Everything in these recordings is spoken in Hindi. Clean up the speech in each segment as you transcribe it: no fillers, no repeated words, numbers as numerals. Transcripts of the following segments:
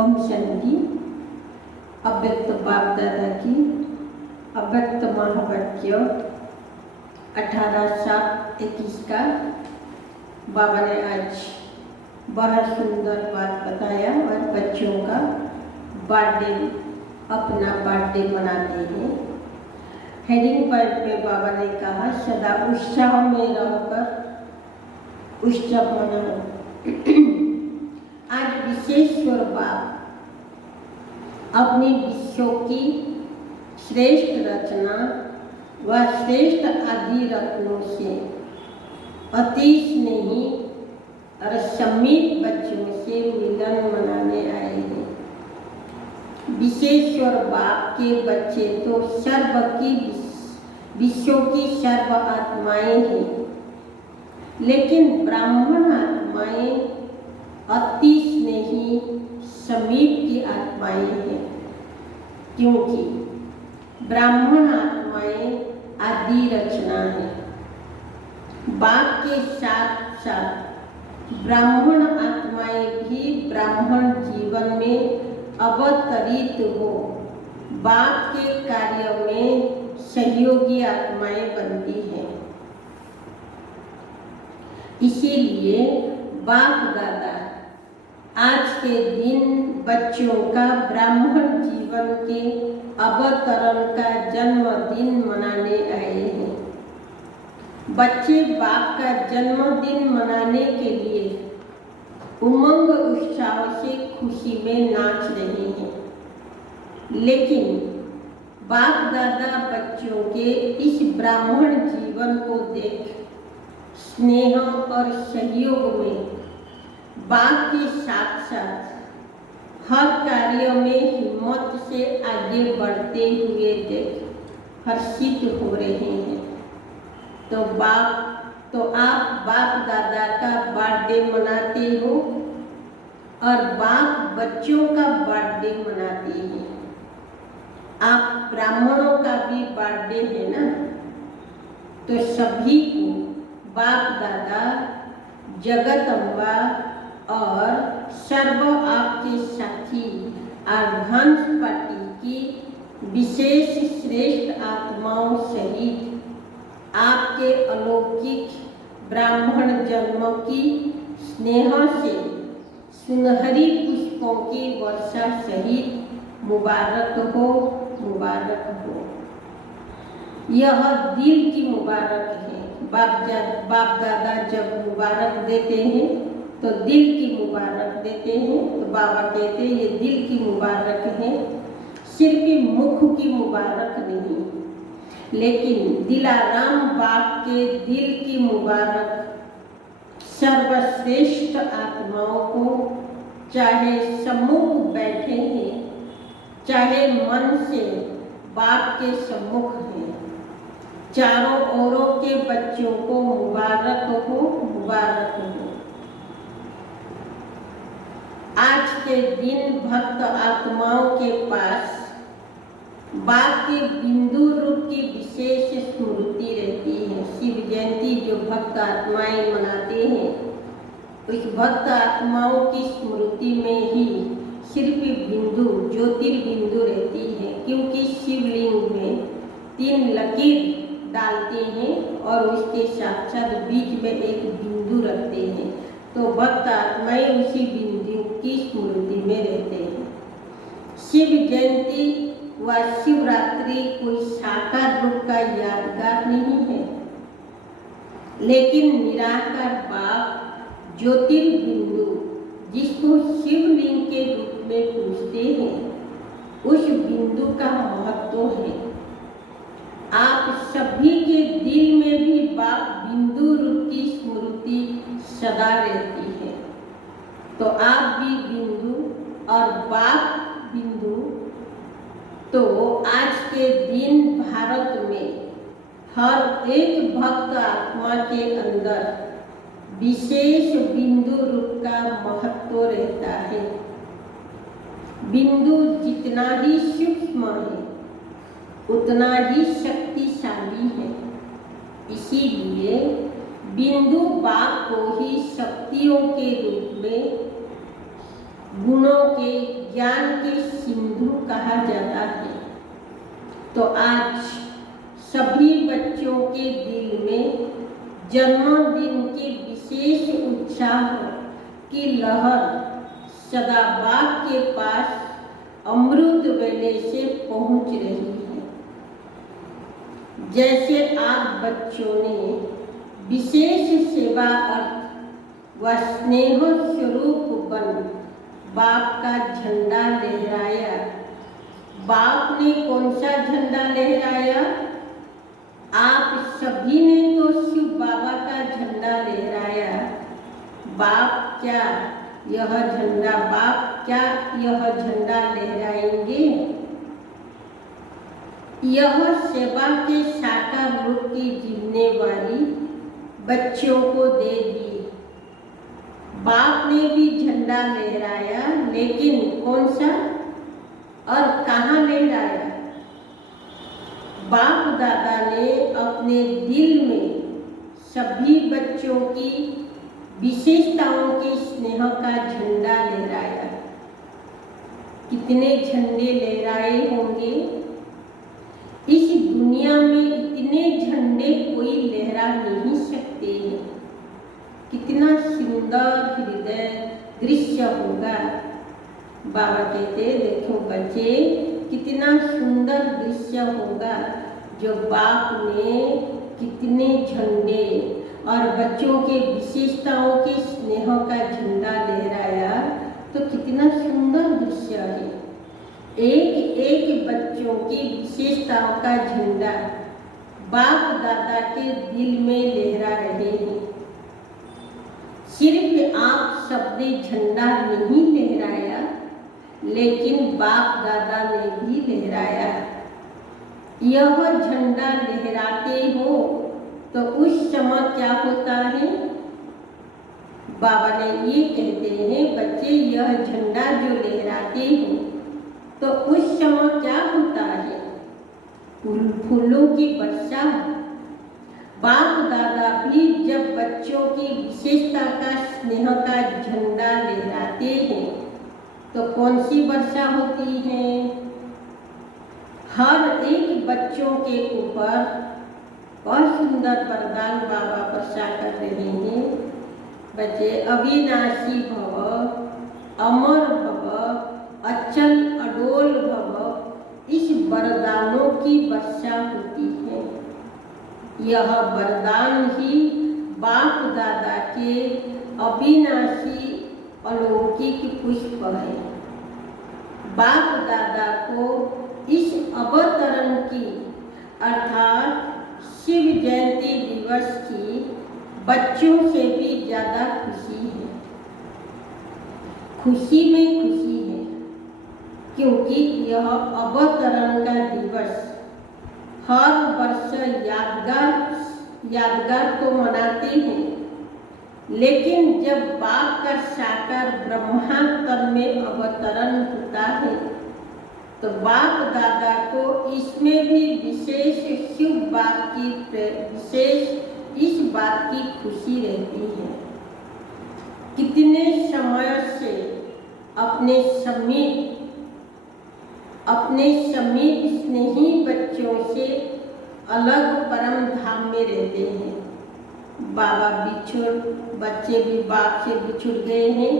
ओम शांति। अव्यक्त बाप दादा की अव्यक्त महावाक्य 18/7/21 का बाबा ने आज बहुत सुंदर बात बताया और बच्चों का बर्थडे अपना बर्थडे मनाते हैं। हेडिंग पॉइंट में बाबा ने कहा सदा उत्साह में रहकर उत्सव मनाओ। आज विश्वेश्वर बाप अपनी विश्व की श्रेष्ठ रचना व श्रेष्ठ आदि रत्नों से अति स्नेही और समीप बच्चों से मिलन मनाने आए हैं। विश्वेश्वर बाप के बच्चे तो विश्व की सर्व आत्माएं हैं, लेकिन ब्राह्मण आत्माएं अति स्नेही समीप की आत्माएं हैं, क्योंकि ब्राह्मण आत्माएं आदि रचना है। बाप के साथ साथ ब्राह्मण आत्माएं भी ब्राह्मण जीवन में अवतरित हो बाप के कार्य में सहयोगी आत्माएं बनती हैं। इसीलिए बाप दादा आज के दिन बच्चों का ब्राह्मण जीवन के अवतरण का जन्मदिन मनाने आए हैं। बच्चे बाप का जन्मदिन मनाने के लिए उमंग उत्साह से खुशी में नाच रहे हैं, लेकिन बाप दादा बच्चों के इस ब्राह्मण जीवन को देख स्नेह और सहयोग में बाप के साथ साथ हर कार्य में हिम्मत से आगे बढ़ते हुए देख हर्षित हो रहे हैं। तो आप बाप दादा का बर्थडे मनाते हो और बाप बच्चों का बर्थडे मनाते हैं। आप ब्राह्मणों का भी बर्थडे है ना, तो सभी को बाप दादा जगत अम्बा और सर्व आपके साथी अर्धांश पार्टी की विशेष श्रेष्ठ आत्माओं सहित आपके अलौकिक ब्राह्मण जन्म की स्नेह से सुनहरी पुष्पों की वर्षा सहित मुबारक हो, मुबारक हो। यह दिल की मुबारक है। बाप दादा जब मुबारक देते हैं तो दिल की मुबारक देते हैं। तो बाबा कहते हैं ये दिल की मुबारक है, सिर्फ मुख की मुबारक नहीं, लेकिन दिलाराम बाप के दिल की मुबारक सर्वश्रेष्ठ आत्माओं को, चाहे सम्मुख बैठे हैं चाहे मन से बाप के सम्मुख हैं, चारों ओरों के बच्चों को मुबारक हो, मुबारक हो। आज के दिन भक्त आत्माओं के पास बाप के बिंदु रूप की विशेष स्मृति रहती है। शिव जयंती जो भक्त आत्माएं मनाते हैं, उस भक्त आत्माओं की स्मृति में ही सिर्फ बिंदु ज्योतिर्बिंदु रहती है, क्योंकि शिवलिंग में 3 लकीर डालते हैं और उसके साथ साथ बीच में एक बिंदु रखते हैं, तो भक्त आत्माएं उसी बिंदु की स्मृति में रहते हैं। शिव जयंती व शिवरात्रि कोई साकार रूप का यादगार नहीं है, लेकिन निराकार बाप ज्योतिर्बिंदु जिसको शिवलिंग के रूप में पूजते हैं, उस बिंदु का महत्व है। आप सभी के दिल में भी बाप बिंदु रूप की स्मृति सदा रहती है, तो आप भी बिंदु और बाप बिंदु। तो आज के दिन भारत में हर एक भक्त आत्मा के अंदर विशेष बिंदु रूप का महत्व रहता है। बिंदु जितना ही सूक्ष्म है उतना ही शक्तिशाली है। इसीलिए बिंदु बाप को ही शक्तियों के रूप में गुणों के, ज्ञान के सिंधु कहा जाता है। तो आज सभी बच्चों के दिल में जन्मदिन के विशेष उत्साह की लहर सदाबाग के पास अमृत वेले से पहुंच रही है। जैसे आप बच्चों ने विशेष सेवा अर्थ व स्नेह स्वरूप बन बाप का झंडा लहराया। बाप ने कौन सा झंडा लहराया? आप सभी ने तो शिव बाबा का झंडा लहराया। बाप क्या यह झंडा लहराएंगे? यह सेवा के साकार रूप की जीने वाली बच्चों को दे दी। बाप ने भी झंडा लहराया, लेकिन कौन सा और कहाँ लहराया? बाप दादा ने अपने दिल में सभी बच्चों की विशेषताओं के स्नेह का झंडा लहराया। कितने झंडे लहराए होंगे? इस दुनिया में इतने झंडे कोई लहरा नहीं सकते हैं। कितना सुंदर हृदय दृश्य होगा। बाबा कहते देखो बच्चे, कितना सुंदर दृश्य होगा जो बाप ने कितने झंडे और बच्चों के विशेषताओं के स्नेह का झंडा लहराया। तो कितना सुंदर दृश्य है। एक एक बच्चों की विशेषताओं का झंडा बाप दादा के दिल में लहरा रहे हैं। सिर्फ आप सबने झंडा नहीं लहराया, लेकिन बाप दादा ने भी लहराया। यह झंडा लहराते हो तो उस समय क्या होता है? बाबा ने ये कहते हैं बच्चे, यह झंडा जो लहराते हो तो उस समय क्या होता है? फूलों की वर्षा। बाप दादा भी जब बच्चों की विशेषता का स्नेह का झंडा लहराते हैं तो कौन सी वर्षा होती है? हर एक बच्चों के ऊपर बहुत सुंदर वरदान बाबा वर्षा कर रहे हैं। बच्चे, अविनाशी भव, अमर भव, अचल अडोल भव, इस वरदानों की वर्षा होती है। यह वरदान ही बाप दादा के अविनाशी अलौकिक पुष्प है। बाप दादा को इस अवतरण की अर्थात शिव जयंती दिवस की बच्चों से भी ज्यादा खुशी है। खुशी में खुशी है, क्योंकि यह अवतरण का दिवस हर वर्ष यादगार तो मनाते हैं, लेकिन जब बाप का साकार ब्रह्मांड में अवतरण होता है तो बाप दादा को इसमें भी विशेष शिव बात की विशेष इस बात की खुशी रहती है। कितने समय से अपने समीप स्नेही बच्चों से अलग परम धाम में रहते हैं। बच्चे भी बाप से बिछुड़ गए हैं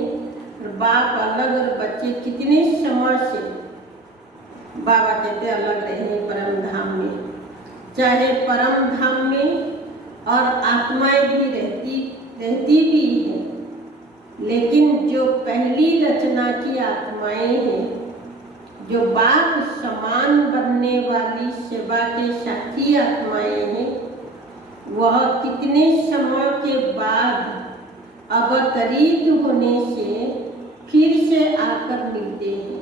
और बाप अलग, और बच्चे कितने समय से बाबा कहते अलग रहे हैं परम धाम में। चाहे परम धाम में और आत्माएं भी रहती भी हैं, लेकिन जो पहली रचना की आत्माएं हैं, जो बाप समान बनने वाली सेवा के साथी आत्माएं हैं, वह कितने समय के बाद अवतरित होने से फिर से आकर मिलते हैं।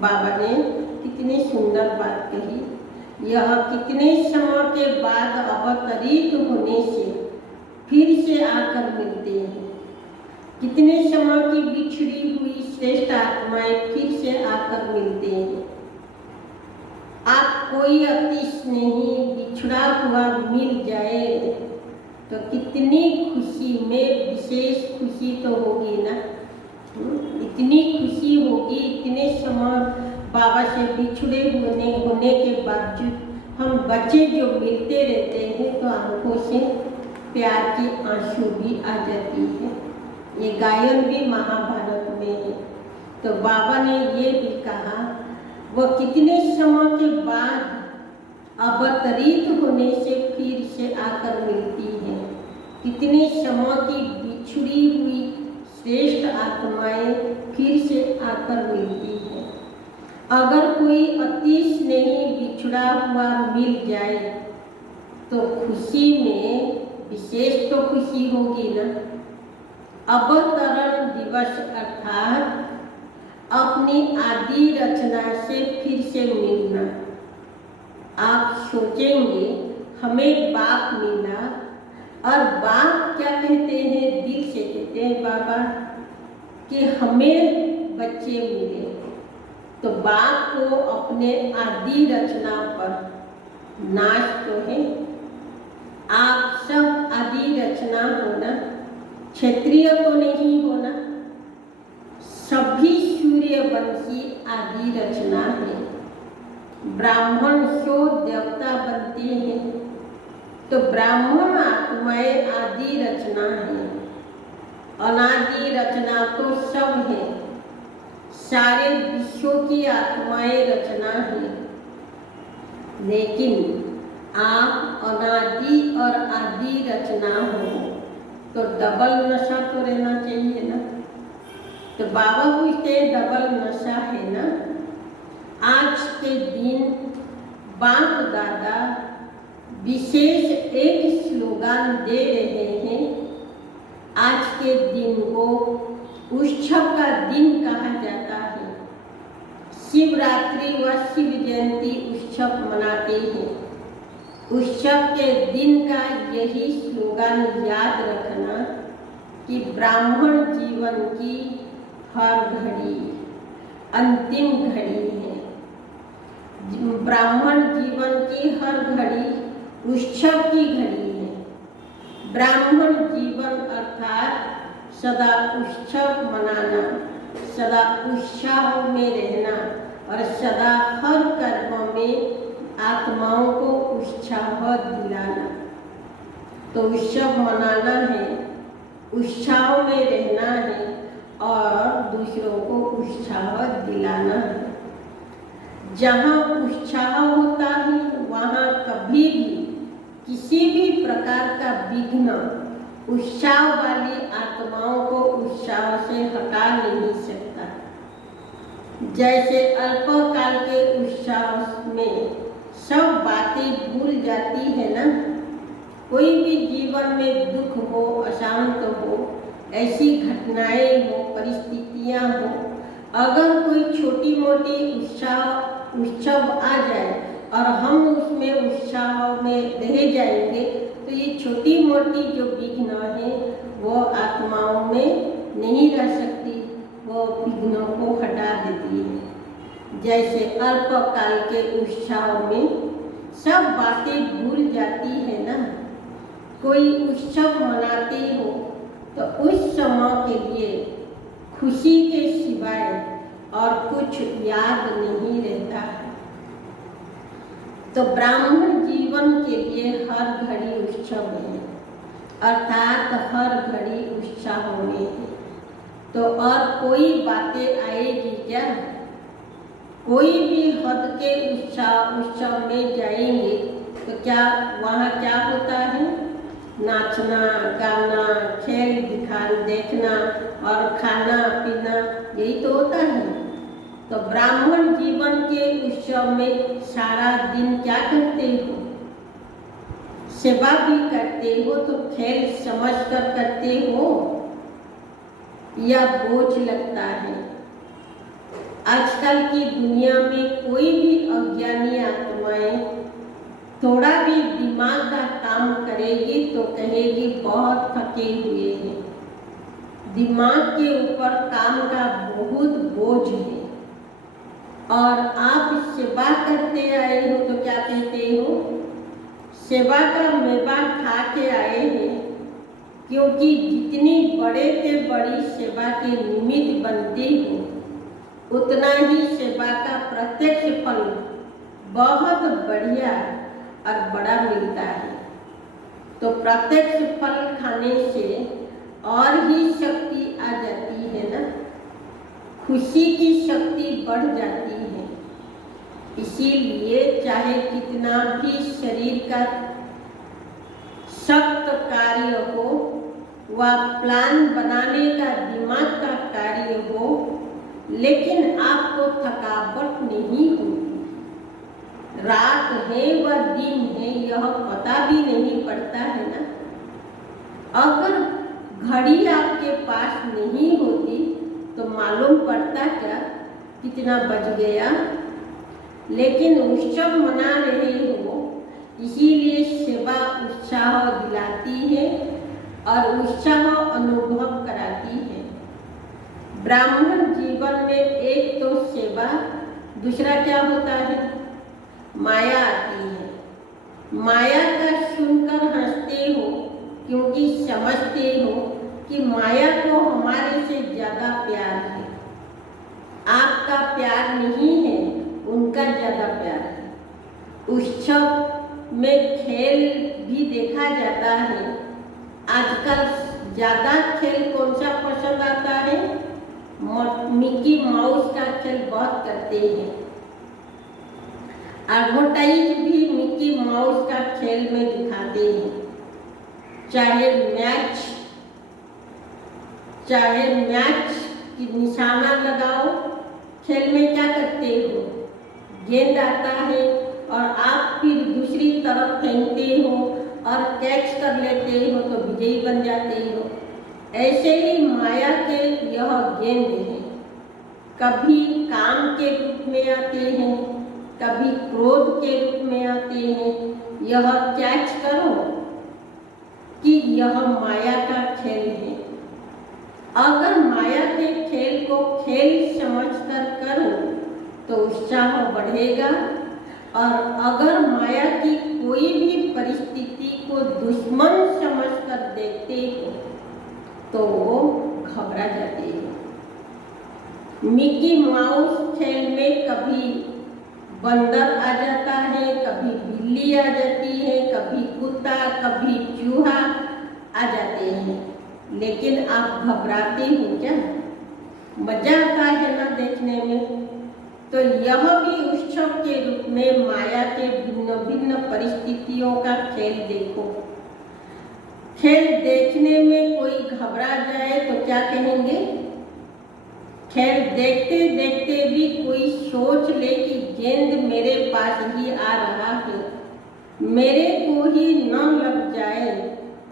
बाबा ने कितनी सुंदर बात कही। यह कितने समय के बाद अवतरित होने से फिर से आकर मिलते हैं। कितने समय की बिछड़ी हुई श्रेष्ठ आत्माएं फिर से आकर मिलते हैं। आप कोई अति स्नेही बिछड़ा हुआ मिल जाए तो कितनी खुशी में विशेष खुशी तो होगी ना। इतनी खुशी होगी, इतने समय बाबा से बिछड़े होने के बावजूद हम बच्चे जो मिलते रहते हैं तो आंखों से प्यार की आंसू भी आ जाती है। ये गायन भी महाभारत में है। तो बाबा ने ये भी कहा, वह कितने समय के बाद अवतरित होने से फिर से आकर मिलती है। कितने समय की बिछड़ी हुई श्रेष्ठ आत्माएं फिर से आकर मिलती है। अगर कोई अति स्नेही बिछड़ा हुआ मिल जाए तो खुशी में विशेष तो खुशी होगी ना। अवतरण दिवस अर्थात अपनी आदि रचना से फिर से मिलना। आप सोचेंगे हमें बाप मिला, और बाप क्या कहते हैं, दिल से कहते हैं बाबा कि हमें बच्चे मिले। तो बाप को अपने आदि रचना पर नाच तो है। आप सब आदि रचना होना, क्षत्रिय तो नहीं होना, सभी सूर्यवंशी आदि रचना है। ब्राह्मण सो देवता बनते हैं, तो ब्राह्मण आत्माएं आदि रचना है। अनादि रचना तो सब है, सारे विश्वों की आत्माएं रचना है। लेकिन आप अनादि और आदि रचना हो तो डबल नशा तो रहना चाहिए ना। तो बाबा पूछते डबल नशा है ना। आज के दिन बाप दादा विशेष एक स्लोगन दे रहे हैं। आज के दिन को उत्सव का दिन कहा जाता है। शिवरात्रि व शिव जयंती उत्सव मनाते हैं। उत्सव के दिन का यही स्लोगन याद रखना कि ब्राह्मण जीवन की हर घड़ी अंतिम घड़ी है। ब्राह्मण जीवन की हर घड़ी उत्सव की घड़ी है। ब्राह्मण जीवन अर्थात सदा उत्सव मनाना, सदा उत्साह में रहना और सदा हर कर्म में आत्माओं को उत्साह दिलाना। तो उत्सव मनाना है, उत्साह में रहना है और दूसरों को उत्साह दिलाना है। जहाँ उत्साह होता है वहाँ कभी भी किसी भी प्रकार का विघ्न उत्साह वाली आत्माओं को उत्साह से हटा नहीं सकता। जैसे अल्पकाल के उत्साह में सब बातें भूल जाती है ना। कोई भी जीवन में दुख हो, अशांत हो, ऐसी घटनाएं हो, परिस्थितियां हो, अगर कोई छोटी मोटी उत्सव आ जाए और हम उसमें उत्साह में रह जाएंगे तो ये छोटी मोटी जो विघ्न है वो आत्माओं में नहीं रह सकती, वो विघ्नों को हटा देती है। जैसे अल्पकाल के उत्साह में सब बातें भूल जाती है ना। कोई उत्सव मनाते हो तो उस समय के लिए खुशी के सिवाय और कुछ याद नहीं रहता है। तो ब्राह्मण जीवन के लिए हर घड़ी उत्सव है, अर्थात हर घड़ी उत्साह में है। तो और कोई बातें आएगी क्या? कोई भी हद के उत्सव में जाएंगे तो क्या वहाँ क्या होता है? नाचना, गाना, खेल देखना और खाना पीना, यही तो होता है। तो ब्राह्मण जीवन के उत्सव में सारा दिन क्या करते हो? सेवा भी करते हो तो खेल समझ कर करते हो या बोझ लगता है? आजकल की दुनिया में कोई भी अज्ञानी आत्माएं थोड़ा भी दिमाग का काम करेगी तो कहेगी बहुत थके हुए हैं। दिमाग के ऊपर काम का बहुत बोझ है। और आप सेवा करते आए हो तो क्या कहते हो? सेवा का मेवा खा के आए हैं क्योंकि जितनी बड़े से बड़ी सेवा के निमित्त बनते हो उतना ही सेवा का प्रत्यक्ष फल बहुत बढ़िया और बड़ा मिलता है। तो प्रत्यक्ष फल खाने से और ही शक्ति आ जाती है ना, खुशी की शक्ति बढ़ जाती है। इसीलिए चाहे कितना भी शरीर का सख्त कार्य हो व प्लान बनाने का दिमाग का कार्य हो, लेकिन आपको थकावट नहीं होती। रात है व दिन है यह पता भी नहीं पड़ता है ना। अगर घड़ी आपके पास नहीं होती तो मालूम पड़ता क्या कितना बज गया। लेकिन उत्सव मना रहे हो, इसीलिए सेवा उत्साह दिलाती है और उत्साह अनुभव कराती है। ब्राह्मण जीवन में एक तो सेवा, दूसरा क्या होता है, माया आती है। माया का सुनकर हंसते हो क्योंकि समझते हो कि माया को हमारे से ज़्यादा प्यार है। आपका प्यार नहीं है, उनका ज़्यादा प्यार है। उत्सव में खेल भी देखा जाता है। आजकल ज़्यादा खेल कौन सा पसंद आता है, मिकी माउस का खेल बहुत करते हैं। एडवर्टाइज भी मिकी माउस का खेल में दिखाते हैं। चाहे मैच की निशाना लगाओ, खेल में क्या करते हो, गेंद आता है और आप फिर दूसरी तरफ फेंकते हो और कैच कर लेते हो तो विजयी बन जाते हो। ऐसे ही माया के यह गेंद है, कभी काम के रूप में आते हैं, कभी क्रोध के रूप में आते हैं। यह कैच करो कि यह माया का खेल है। अगर माया के खेल को खेल समझकर करो तो उत्साह बढ़ेगा, और अगर माया की कोई भी परिस्थिति को दुश्मन समझकर देखते हो तो घबरा जाते हो। मिकी माउस खेल में कभी बंदर आ जाता है, कभी बिल्ली आ जाती है, कभी कुत्ता, कभी चूहा आ जाते हैं, लेकिन आप घबराते हो क्या? मजा आता है ना देखने में। तो यह भी उत्सव के रूप में माया के भिन्न भिन्न परिस्थितियों का खेल देखो। खेल देखने में कोई घबरा जाए तो क्या कहेंगे? खेल देखते देखते भी कोई सोच ले कि गेंद मेरे पास ही आ रहा है, मेरे को ही न लग जाए,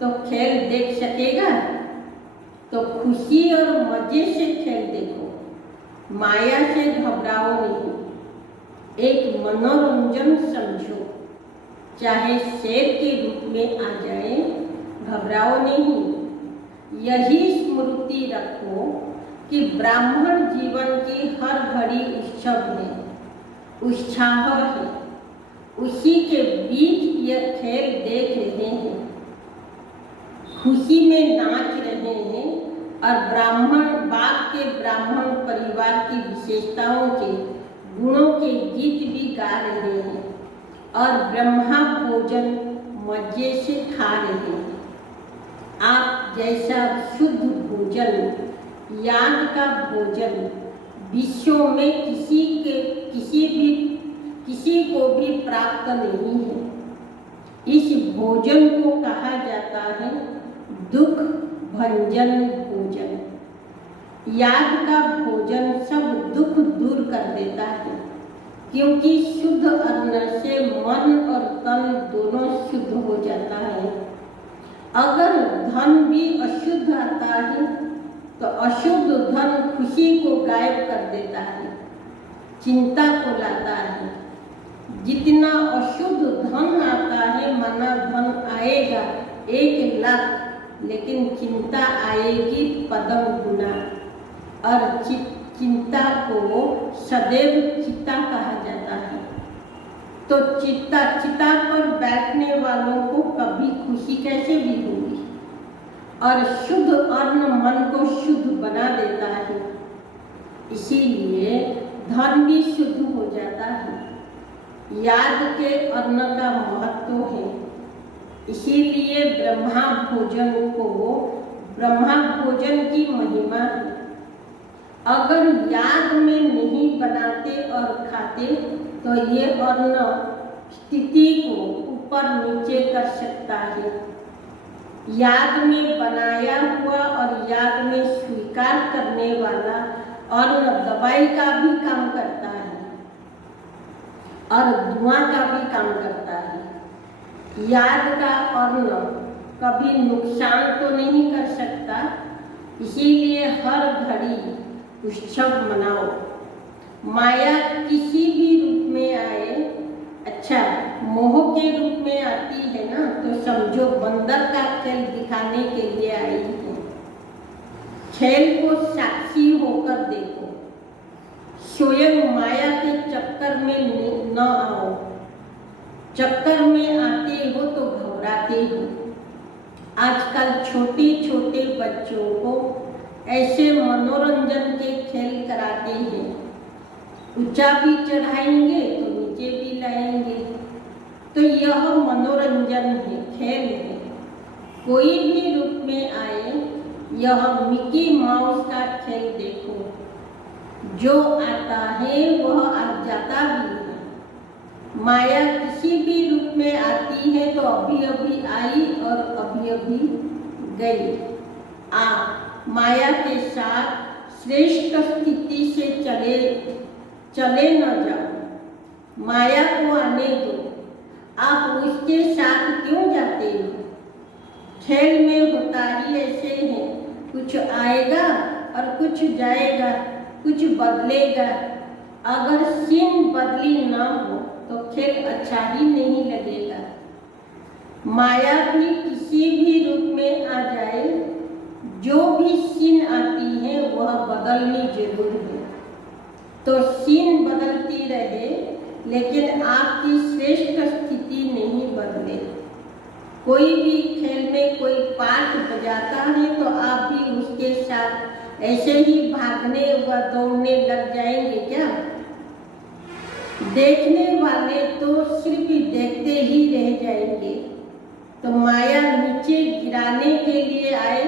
तो खेल देख सकेगा? तो खुशी और मजे से खेल देखो, माया से घबराओ नहीं। एक मनोरंजन समझो, चाहे शेर के रूप में आ जाए, घबराओ नहीं। यही स्मृति रखो कि ब्राह्मण जीवन की हर घड़ी उत्सव है, उत्साह है। उसी के बीच यह खेल देख रहे हैं, खुशी में नाच रहे हैं, और बाप के ब्राह्मण परिवार की विशेषताओं के गुणों के गीत भी गा रहे हैं, और ब्रह्मा भोजन मजे से खा रहे हैं। आप जैसा शुद्ध भोजन, याद का भोजन विश्व में किसी को भी प्राप्त नहीं है। इस भोजन को कहा जाता है दुख भंजन भोजन। याद का भोजन सब दुख दूर कर देता है, क्योंकि शुद्ध अन्न से मन और तन दोनों शुद्ध हो जाता है। अगर धन भी अशुद्ध आता है तो अशुद्ध धन खुशी को गायब कर देता है, चिंता को लाता है। जितना अशुद्ध धन आता है, माना धन आएगा 1 लाख, लेकिन चिंता आएगी पदम गुना, और चिंता को सदैव चिता कहा जाता है। तो चिता पर बैठने वालों को कभी खुशी कैसे भी होगी? और शुद्ध अन्न मन को शुद्ध बना देता है, इसीलिए धन भी शुद्ध हो जाता है। याद के अन्न का महत्व है, इसीलिए ब्रह्मा भोजन को ब्रह्मा भोजन की महिमा है। अगर याद में नहीं बनाते और खाते तो ये अन्न स्थिति को ऊपर नीचे कर सकता है। याद में बनाया हुआ और याद में स्वीकार करने वाला अन्न दवाई का भी काम करता है और धुआं का भी काम करता है। याद का अन्न कभी नुकसान तो नहीं कर सकता, इसीलिए हर घड़ी उत्सव मनाओ। माया किसी भी रूप में आए, अच्छा मोह के रूप में आती है ना, तो समझो बंदर का खेल दिखाने के लिए आई है। खेल को साक्षी होकर देखो, स्वयं माया के चक्कर में न आओ। चक्कर में आते हो तो घबराते हो। आजकल छोटे छोटे बच्चों को ऐसे मनोरंजन के खेल कराते हैं, ऊंचा भी चढ़ाएंगे तो नीचे भी लाएंगे। तो यह मनोरंजन है, खेल है। कोई भी रूप में आए, यह मिकी माउस का खेल देखो, जो आता है वह आ जाता भी है। माया किसी भी रूप में आती है तो अभी अभी आई और अभी अभी गई। आप माया के साथ श्रेष्ठ स्थिति से चले न जाओ, माया को आने दो। आप उसके साथ क्यों जाते हो? खेल में होता ही ऐसे है, कुछ आएगा और कुछ जाएगा, कुछ बदलेगा। अगर सीन बदली ना हो तो खेल अच्छा ही नहीं लगेगा। माया भी किसी भी रूप में आ जाए, जो भी सीन आती है वह बदलनी जरूर है। तो सीन बदलती रहे, लेकिन आपकी श्रेष्ठ स्थिति नहीं बदले। कोई भी खेल में कोई पार्ट बजाता है तो आप भी उसके साथ ऐसे ही भागने व दौड़ने लग जाएंगे क्या? देखने वाले तो सिर्फ देखते ही रह जाएंगे। तो माया नीचे गिराने के लिए आए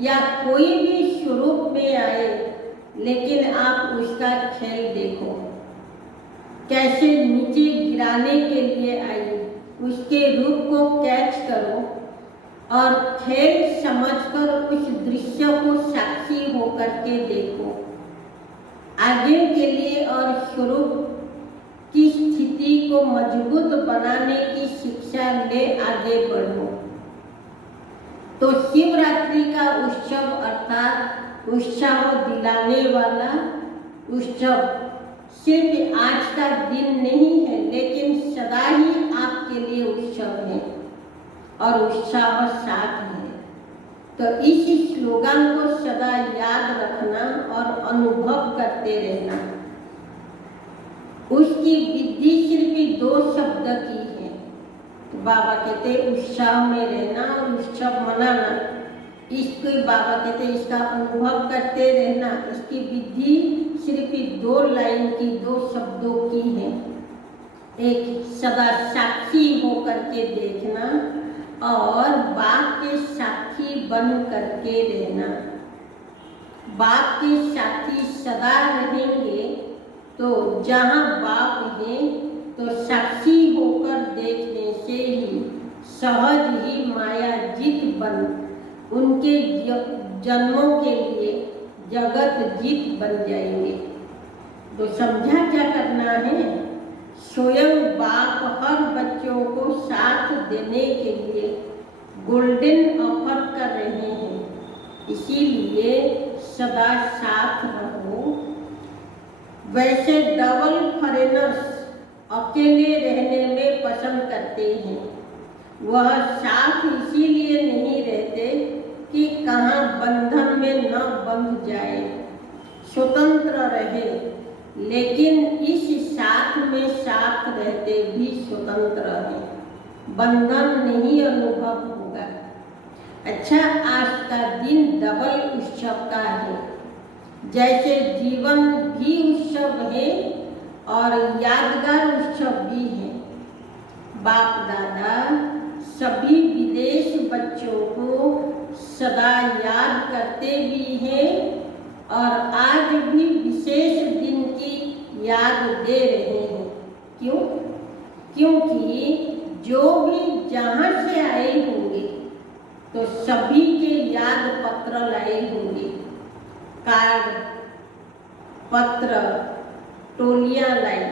या कोई भी स्वरूप में आए, लेकिन आप उसका खेल देखो, कैसे नीचे गिराने के लिए आई, उसके रूप को कैच करो और खेल समझकर उस दृश्य को साक्षी होकर के देखो। आगे के लिए और स्वरूप की स्थिति को मजबूत बनाने की शिक्षा ले आगे बढ़ो। तो शिवरात्रि का उत्सव अर्थात उत्साह दिलाने वाला उत्सव सिर्फ आज का दिन नहीं है, लेकिन सदा ही आपके लिए उत्सव है और उत्साह साथ है। तो इस स्लोगन को सदा याद रखना और अनुभव करते रहना। उसकी विधि सिर्फ 2 शब्द की है। तो बाबा कहते उत्साह में रहना और उत्सव मनाना। इसको बाबा कहते इसका अनुभव करते रहना। इसकी विधि सिर्फ 2 लाइन की, 2 शब्दों की है। एक सदा साक्षी होकर के देखना और बाप के साथी बन करके रहना। बाप के साथी सदा रहेंगे तो जहाँ बाप है तो साक्षी होकर देखने से ही सहज ही माया जीत बन, उनके जन्मों के लिए जगत जीत बन जाएंगे। तो समझा क्या करना है? स्वयं बाप हर बच्चों को साथ देने के लिए गोल्डन ऑफर कर रहे हैं, इसीलिए सदा साथ रहो। वैसे डबल फॉरेनर्स अकेले रहने में पसंद करते हैं। वह साथ इसीलिए नहीं रहते कि कहाँ बंधन में न बंध जाए, स्वतंत्र रहे, लेकिन इस साथ में साथ रहते भी स्वतंत्र हैं, बंधन नहीं अनुभव होगा। अच्छा, आज का दिन डबल उत्सव का है। जैसे जीवन भी उत्सव है और यादगार उत्सव भी है। बाप दादा सभी विदेश बच्चों को सदा याद करते भी हैं और आज भी विशेष दिन की याद दे रहे हैं। क्यों? क्योंकि जो भी जहाँ से आए होंगे तो सभी के याद पत्र लाए होंगे, कार्ड, पत्र, टोलियां लाई।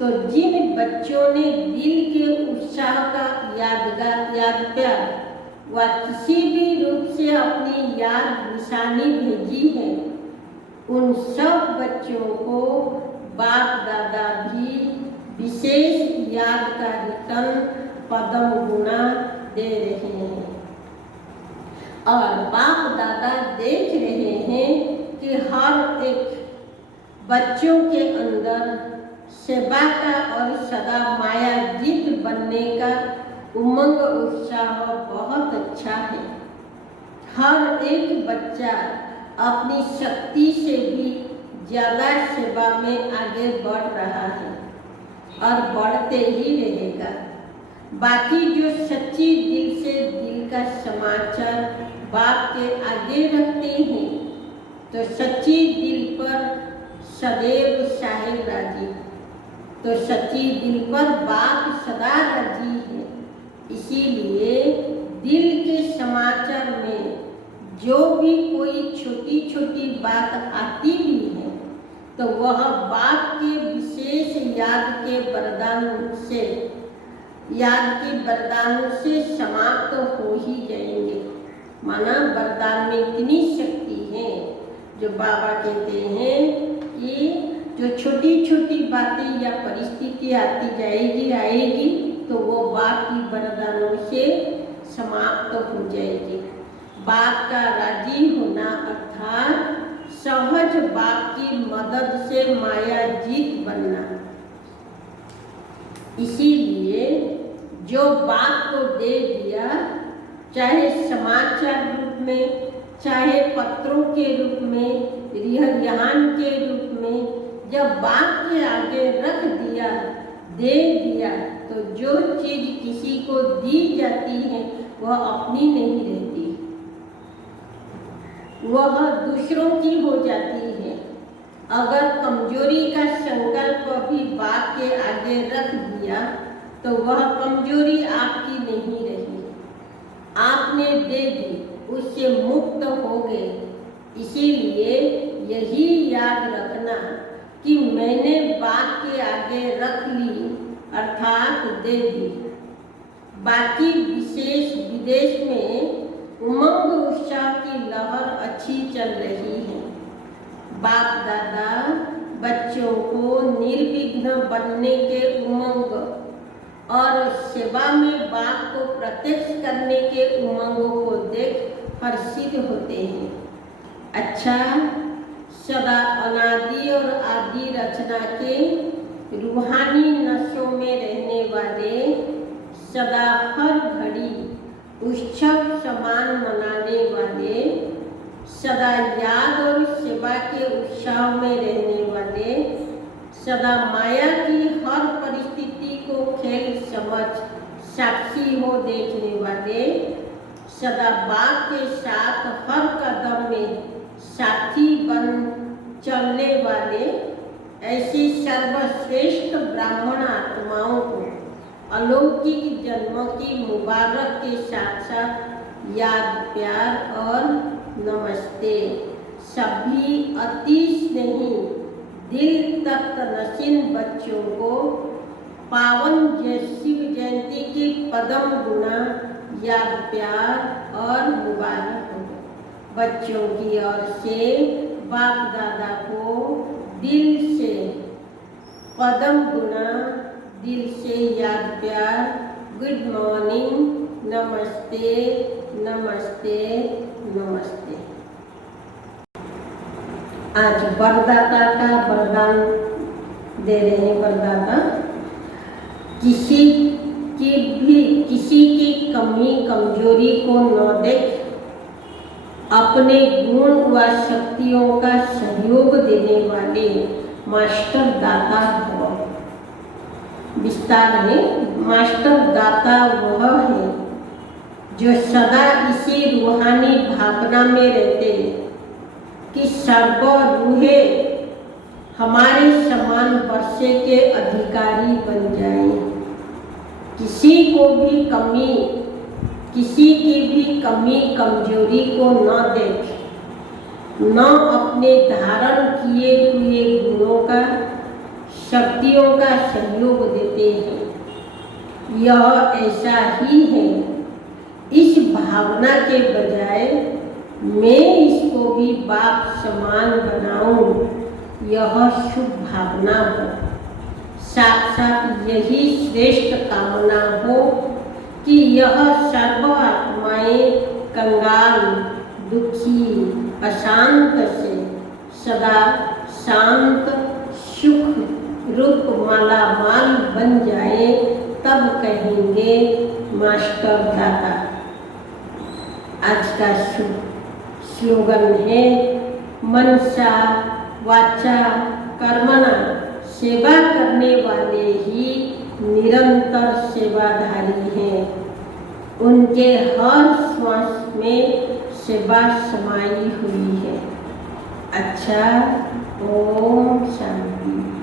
तो जिन बच्चों ने दिल के उत्साह का याद प्यार व किसी भी रूप से अपनी याद निशानी भेजी है, उन सब बच्चों को बाप दादा भी विशेष याद का रिटर्न पदम गुना दे रहे हैं। और बाप दादा देख रहे हैं कि हर एक बच्चों के अंदर सेवा का और सदा मायाजीत बनने का उमंग उत्साह बहुत अच्छा है। हर एक बच्चा अपनी शक्ति से भी ज़्यादा सेवा में आगे बढ़ रहा है और बढ़ते ही रहेगा। बाकी जो सच्ची दिल से दिल का समाचार बाप के आगे रखते हैं तो सच्ची दिल पर सदैव साहिब राजी, तो सच्ची दिल पर बाप सदा राजी है। इसीलिए दिल के समाचार में जो भी कोई छोटी छोटी बात आती भी है तो वह बाप के विशेष याद के वरदान से समाप्त हो ही जाएंगे। माना वरदान में इतनी शक्ति है जो बाबा कहते हैं कि जो छोटी छोटी बातें या परिस्थिति आती आएगी तो वो बाप की वरदानों से समाप्त हो जाएगी। बाप का राजी होना अर्थात सहज बाप की मदद से माया जीत बनना। इसीलिए जो बाप को दे दिया, चाहे समाचार रूप में, चाहे पत्रों के रूप में, रिहन के रूप में, जब बाप के आगे रख दिया, दे दिया, तो जो चीज किसी को दी जाती है वह अपनी नहीं रहती, वह दूसरों की हो जाती है। अगर कमजोरी का संकल्प भी बाप के आगे रख दिया तो वह कमजोरी आपकी नहीं रही, आपने दे दी, उससे मुक्त हो गए। इसीलिए यही याद रखना कि मैंने बाप के आगे रख ली अर्थात दे दी। बाकी विशेष विदेश में उमंग उत्साह की लहर अच्छी चल रही है। बाप दादा बच्चों को निर्विघ्न बनने के उमंग और सेवा में बाप को प्रत्यक्ष करने के उमंगों को देख हर्षित होते हैं। अच्छा, सदा अनादि और आदि रचना के रूहानी नशों में रहने वाले, सदा हर घड़ी उत्सव समान मनाने वाले, सदा याद और सेवा के उत्साह में रहने वाले, सदा माया की हर परिस्थिति को खेल समझ साक्षी हो देखने वाले, सदा बाप के साथ हर कदम में साथी बन चलने वाले, ऐसी सर्वश्रेष्ठ ब्राह्मण आत्माओं को अलौकिक जन्मों की मुबारक के साथ साथ याद प्यार और नमस्ते। सभी अति स्नेही दिल तक नशीन बच्चों को पावन शिव जयंती की पदम गुना याद प्यार और मुबारक हो। बच्चों की ओर से बाप दादा को दिल से पदम गुना, दिल से याद प्यार, गुड मॉर्निंग, नमस्ते नमस्ते नमस्ते। आज वरदाता का वरदान दे रहे हैं। वरदाता किसी की कमी कमजोरी को न देख अपने गुण व शक्तियों का सहयोग देने वाले मास्टर दाता भव। विस्तार में मास्टर दाता वह है जो सदा इसी रूहानी भावना में रहते कि सर्व रूहें हमारे समान वर्षे के अधिकारी बन जाएं। किसी की भी कमी कमजोरी को न देख, न अपने धारण किए हुए गुणों का शक्तियों का सहयोग देते हैं। यह ऐसा ही है। इस भावना के बजाय मैं इसको भी बाप समान बनाऊं, यह शुभ भावना हो। साक्षात यही श्रेष्ठ कामना हो कि यह सर्व आत्माएं कंगाल, दुखी, अशांत से सदा शांत, सुख रूप मालामाल बन जाए, तब कहेंगे मास्टर दाता। आज का स्लोगन है मनसा वाचा कर्मणा, सेवा करने वाले ही निरंतर सेवाधारी हैं। उनके हर श्वास में सेवा समाई हुई है। अच्छा, ओम शांति।